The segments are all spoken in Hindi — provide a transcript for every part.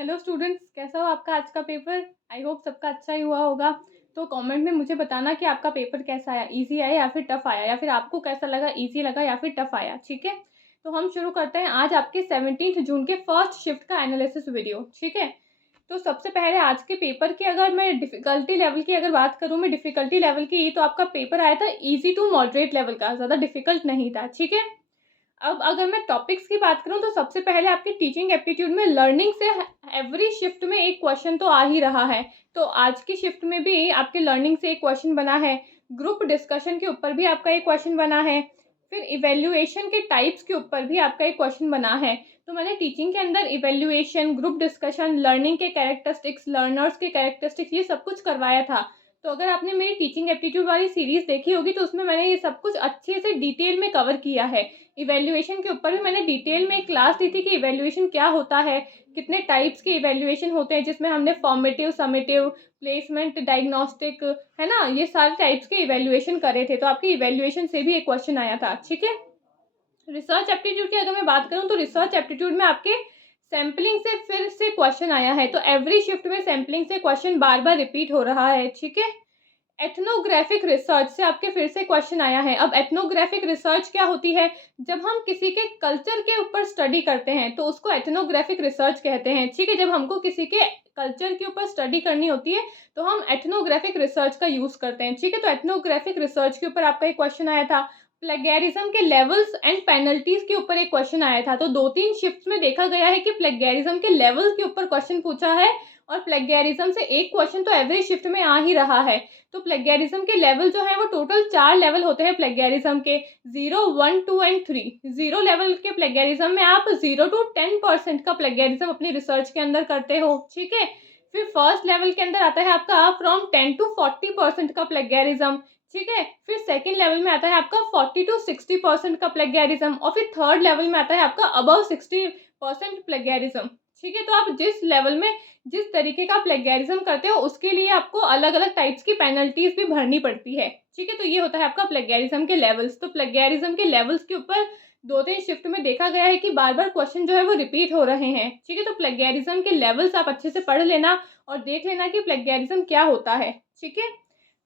हेलो स्टूडेंट्स, कैसा हो आपका आज का पेपर। आई होप सबका अच्छा ही हुआ होगा। तो कमेंट में मुझे बताना कि आपका पेपर कैसा आया, इजी आया या फिर टफ आया, या फिर आपको कैसा लगा, इजी लगा या फिर टफ आया। ठीक है, तो हम शुरू करते हैं आज आपके 17 जून के फर्स्ट शिफ्ट का एनालिसिस वीडियो। ठीक है, तो सबसे पहले आज के पेपर की अगर मैं डिफ़िकल्टी लेवल की अगर बात करूँ, मैं डिफ़िकल्टी लेवल की, तो आपका पेपर आया था ईजी टू मॉडरेट लेवल का, ज़्यादा डिफ़िकल्ट नहीं था। ठीक है, अब अगर मैं टॉपिक्स की बात करूँ तो सबसे पहले आपके टीचिंग एप्टीट्यूड में लर्निंग से एवरी शिफ्ट में एक क्वेश्चन तो आ ही रहा है। तो आज की शिफ्ट में भी आपके लर्निंग से एक क्वेश्चन बना है। ग्रुप डिस्कशन के ऊपर भी आपका एक क्वेश्चन बना है। फिर इवैल्यूएशन के टाइप्स के ऊपर भी आपका एक क्वेश्चन बना है। तो मैंने टीचिंग के अंदर इवैल्यूएशन, ग्रुप डिस्कशन, लर्निंग के कैरेक्टरिस्टिक्स, लर्नर्स के कैरेक्टरिस्टिक्स, ये सब कुछ करवाया था। तो अगर आपने मेरी टीचिंग एप्टीट्यूड वाली सीरीज़ देखी होगी तो उसमें मैंने ये सब कुछ अच्छे से डिटेल में कवर किया है। इवैल्यूएशन के ऊपर भी मैंने डिटेल में एक क्लास ली थी कि इवैल्यूएशन क्या होता है, कितने टाइप्स के इवैल्यूएशन होते हैं, जिसमें हमने फॉर्मेटिव, समेटिव, प्लेसमेंट, डायग्नोस्टिक, है ना, ये सारे टाइप्स के इवैल्यूएशन करे थे। तो आपके इवैल्यूएशन से भी एक क्वेश्चन आया था। ठीक है, रिसर्च एप्टीट्यूड की अगर मैं बात करूँ तो रिसर्च एप्टीट्यूड में आपके सैम्पलिंग से फिर से क्वेश्चन आया है। तो एवरी शिफ्ट में सैम्पलिंग से क्वेश्चन बार बार रिपीट हो रहा है। ठीक है, एथनोग्राफिक रिसर्च से आपके फिर से क्वेश्चन आया है। अब एथनोग्राफिक रिसर्च क्या होती है, जब हम किसी के कल्चर के ऊपर स्टडी करते हैं तो उसको एथनोग्राफिक रिसर्च कहते हैं। ठीक है, जब हमको किसी के कल्चर के ऊपर स्टडी करनी होती है तो हम एथनोग्राफिक रिसर्च का यूज करते हैं। ठीक है, तो एथनोग्राफिक रिसर्च के ऊपर आपका एक क्वेश्चन आया था। प्लेगैरिज्म के लेवल्स एंड पेनल्टीज के ऊपर एक क्वेश्चन आया था। तो 2-3 शिफ्ट्स में देखा गया है कि प्लेगैरिज्म के लेवल्स के ऊपर क्वेश्चन पूछा है, और प्लेगैरिज्म से एक क्वेश्चन तो एवरी शिफ्ट में आ ही रहा है। तो प्लेगैरिज्म के लेवल जो है वो टोटल 4 लेवल होते हैं प्लेगैरिज्म के, 0, 1, 2 एंड 3। 0 लेवल के प्लेगैरिज्म में आप 0 to 10% का प्लेगैरिज्म अपनी रिसर्च के अंदर करते हो। ठीक है, फिर फर्स्ट लेवल के अंदर आता है आपका फ्रॉम 10 to 40% का प्लेगैरिज्म। ठीक है, फिर सेकंड लेवल में आता है आपका 40 to 60% का प्लेगैरिज्म, और फिर थर्ड लेवल में आता है आपका अबव 60% प्लेगैरिज्म। ठीक है, तो आप जिस लेवल में जिस तरीके का प्लेगैरिज्म करते हो उसके लिए आपको अलग अलग टाइप्स की पेनल्टीज भी भरनी पड़ती है। ठीक है, तो ये होता है आपका प्लेगैरिज्म के लेवल्स। तो प्लेगैरिज्म के लेवल्स के ऊपर 2-3 शिफ्ट में देखा गया है कि बार बार क्वेश्चन जो है वो रिपीट हो रहे हैं। ठीक है, तो प्लेगैरिज्म के लेवल्स आप अच्छे से पढ़ लेना और देख लेना कि प्लेगैरिज्म क्या होता है। ठीक है,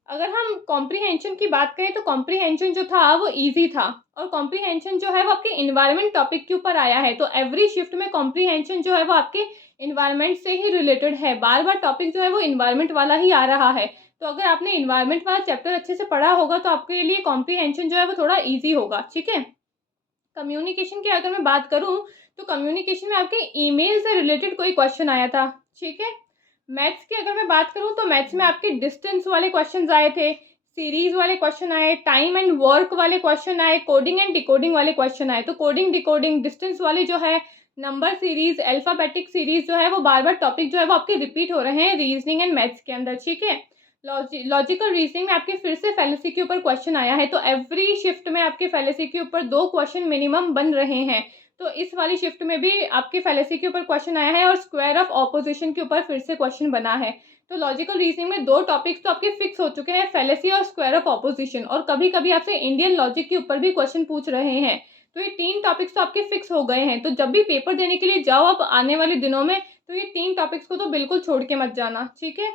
अगर हम कॉम्प्रीहेंशन की बात करें तो कॉम्प्रीहेंशन जो था वो इजी था, और कॉम्प्रीहेंशन जो है वो आपके इन्वायरमेंट टॉपिक के ऊपर आया है। तो एवरी शिफ्ट में कॉम्प्रीहेंशन जो है वो आपके इन्वायरमेंट से ही रिलेटेड है। बार बार टॉपिक जो है वो इन्वायरमेंट वाला ही आ रहा है। तो अगर आपने इन्वायरमेंट वाला चैप्टर अच्छे से पढ़ा होगा तो आपके लिए कॉम्प्रीहेंशन जो है वो थोड़ा ईजी होगा। ठीक है, कम्युनिकेशन की अगर मैं बात करूँ तो कम्युनिकेशन में आपके ईमेल से रिलेटेड कोई क्वेश्चन आया था। ठीक है, मैथ्स की अगर मैं बात करूँ तो मैथ्स में आपके डिस्टेंस वाले क्वेश्चंस आए थे, सीरीज वाले क्वेश्चन आए, टाइम एंड वर्क वाले क्वेश्चन आए, कोडिंग एंड डिकोडिंग वाले क्वेश्चन आए। तो कोडिंग, डिकोडिंग, डिस्टेंस वाले जो है, नंबर सीरीज, अल्फाबेटिक सीरीज जो है वो बार बार टॉपिक जो है वो आपके रिपीट हो रहे हैं रीजनिंग एंड मैथ्स के अंदर। ठीक है, लॉजिकल रीजनिंग में आपके फिर से फैलेसी के ऊपर क्वेश्चन आया है। तो एवरी शिफ्ट में आपके फैलेसी के ऊपर 2 क्वेश्चन मिनिमम बन रहे हैं। तो इस वाली शिफ्ट में भी आपके फैलेसी के ऊपर क्वेश्चन आया है, और स्क्वायर ऑफ ऑपोजिशन के ऊपर फिर से क्वेश्चन बना है। तो लॉजिकल रीजनिंग में 2 टॉपिक्स तो आपके फिक्स हो चुके हैं, फैलेसी और स्क्वायर ऑफ ऑपोजिशन, और कभी कभी आपसे इंडियन लॉजिक के ऊपर भी क्वेश्चन पूछ रहे हैं। तो ये 3 टॉपिक्स तो आपके फिक्स हो गए हैं। तो जब भी पेपर देने के लिए जाओ आप आने वाले दिनों में, तो ये 3 टॉपिक्स को तो बिल्कुल छोड़ के मत जाना। ठीक है,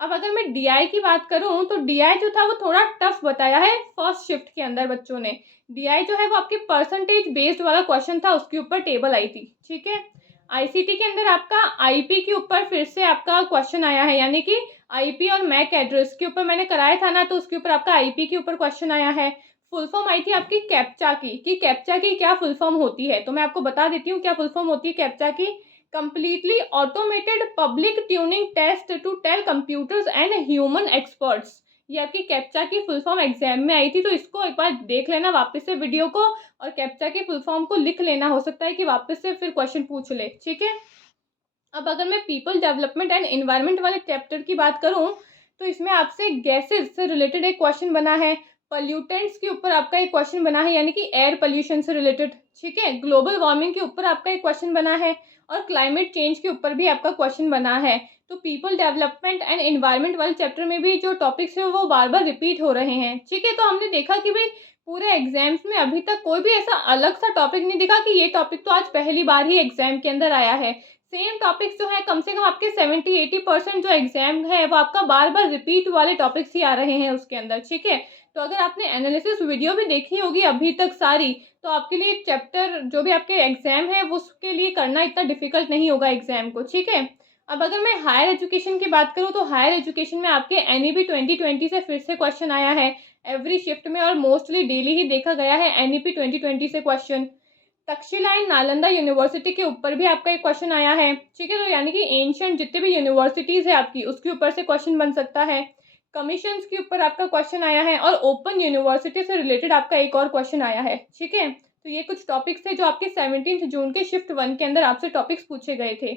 अब अगर मैं डीआई की बात करूं तो डीआई जो था वो थोड़ा टफ बताया है फर्स्ट शिफ्ट के अंदर बच्चों ने। डीआई जो है वो आपके परसेंटेज बेस्ड वाला क्वेश्चन था, उसके ऊपर टेबल आई थी। ठीक है, आईसीटी के अंदर आपका आईपी के ऊपर फिर से आपका क्वेश्चन आया है, यानी कि आईपी और मैक एड्रेस के ऊपर मैंने कराया था ना, तो उसके ऊपर आपका आईपी के ऊपर क्वेश्चन आया है। फुल फॉर्म आई थी आपकी कैप्चा की, कि कैप्चा की क्या फुल फॉर्म होती है। तो मैं आपको बता देती हूँ क्या फुल फॉर्म होती है कैप्चा की। Completely automated public tuning test to tell computers and human experts. ये आपकी कैप्चा की फुल फॉर्म एग्जाम में आई थी। तो इसको एक बार देख लेना वापस से वीडियो को, और कैप्चा के फुल फॉर्म को लिख लेना, हो सकता है कि वापस से फिर क्वेश्चन पूछ ले। ठीक है, अब अगर मैं पीपल डेवलपमेंट एंड एनवायरनमेंट वाले चैप्टर की बात करूं तो इसमें आपसे गैसेस से रिलेटेड एक क्वेश्चन बना है, पॉल्यूटेंट्स के ऊपर आपका एक क्वेश्चन बना है, यानी कि एयर पोल्यूशन से रिलेटेड। ठीक है, ग्लोबल वार्मिंग के ऊपर आपका एक क्वेश्चन बना है, और क्लाइमेट चेंज के ऊपर भी आपका क्वेश्चन बना है। तो पीपल डेवलपमेंट एंड एनवायरनमेंट वाले चैप्टर में भी जो टॉपिक्स है वो बार बार रिपीट हो रहे हैं। ठीक है, तो हमने देखा कि भाई पूरे एग्जाम्स में अभी तक कोई भी ऐसा अलग सा टॉपिक नहीं दिखा कि ये टॉपिक तो आज पहली बार ही एग्जाम के अंदर आया है। सेम टॉपिक्स जो है कम से कम आपके 70-80% जो एग्जाम है वो आपका बार बार रिपीट वाले टॉपिक्स ही आ रहे हैं उसके अंदर, ठीक है। तो अगर आपने एनालिसिस वीडियो भी देखी होगी अभी तक सारी, तो आपके लिए चैप्टर जो भी आपके एग्जाम है वो उसके लिए करना इतना डिफिकल्ट नहीं होगा एग्जाम को, ठीक है। अब अगर मैं हायर एजुकेशन की बात करूँ तो हायर एजुकेशन में आपके NEP 2020 से फिर से क्वेश्चन आया है एवरी शिफ्ट में, और मोस्टली डेली ही देखा गया है NEP 2020 से question. Takshashila and Nalanda university के ऊपर भी आपका एक क्वेश्चन आया है, ठीक है। तो यानी कि एंशियंट जितने भी यूनिवर्सिटीज़ है आपकी उसके ऊपर से क्वेश्चन बन सकता है। कमीशंस के ऊपर आपका क्वेश्चन आया है, और ओपन यूनिवर्सिटी से रिलेटेड आपका एक और क्वेश्चन आया है, ठीक है। तो ये कुछ टॉपिक्स थे जो आपके 17 जून के शिफ्ट 1 के अंदर आपसे टॉपिक्स पूछे गए थे,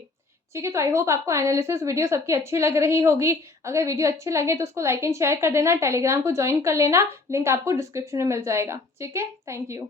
ठीक है। तो आई होप आपको एनालिसिस वीडियो सबकी अच्छी लग रही होगी। अगर वीडियो अच्छी लगे तो उसको लाइक एंड शेयर कर देना, टेलीग्राम को ज्वाइन कर लेना, लिंक आपको डिस्क्रिप्शन में मिल जाएगा, ठीक है। Thank you.